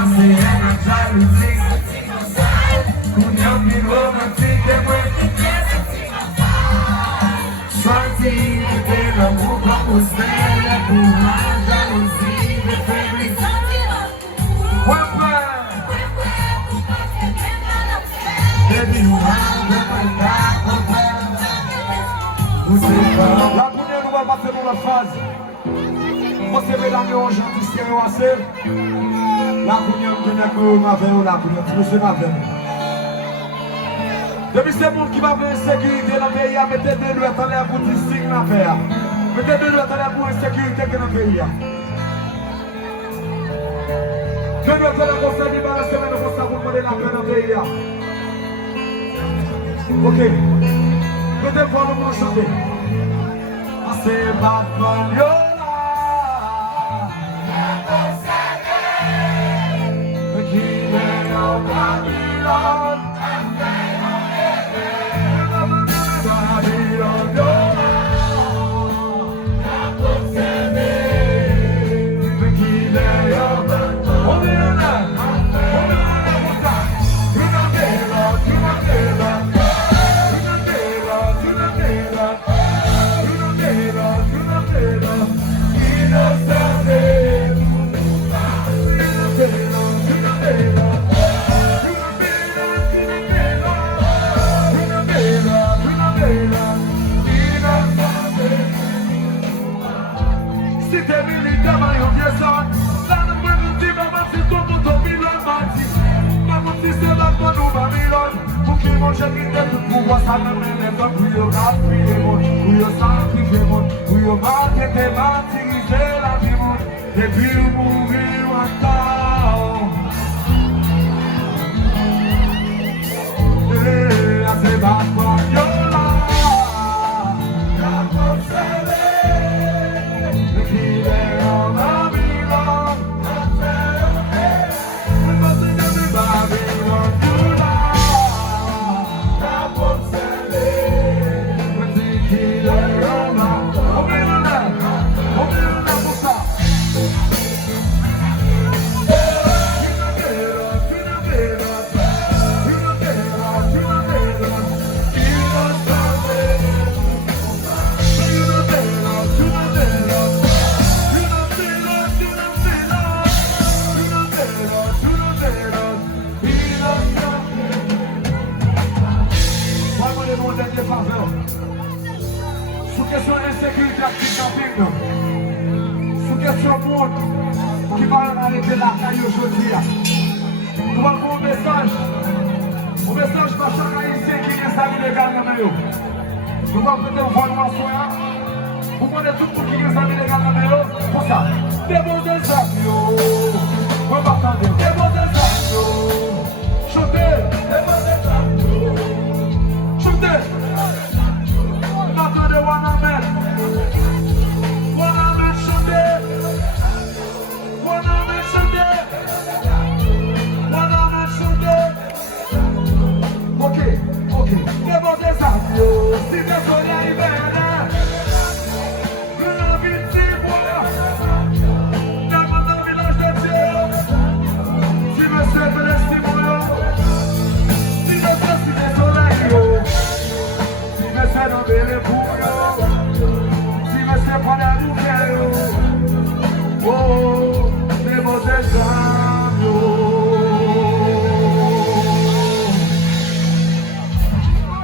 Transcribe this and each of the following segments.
La première nous va passer dans la phase. Você vê lá meu anjo que se eu acer. La première que nous va faire la première que nous va faire. Depuis ce monde qui va faire sécurité dans le pays, mettez de l'eau à l'air pour distinguer la paix. Mettez de l'eau à l'air pour sécurité dans le pays. Je dois faire la conseil de la semaine pour ça pour demander la paix dans le pays. Ok. Peut-être qu'on va chanter. C'est ma folie.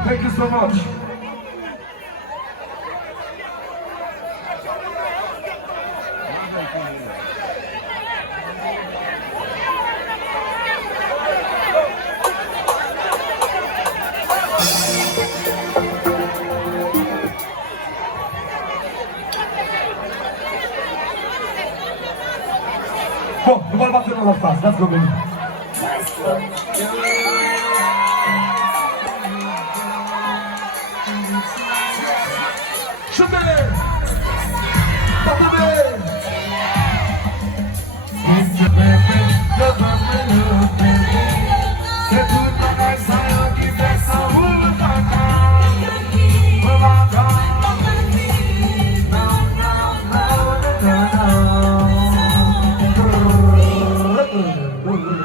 Thank you so much. Bom, agora batendo na face, let's go, baby. Chute! Bota bem! Esse bebê, eu tô se tudo vai sair aqui dessa rua pra cá. Vamos cá. Não.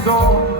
Prison.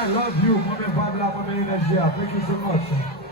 I love you, Mame Pabla, Mame Energia. Thank you so much.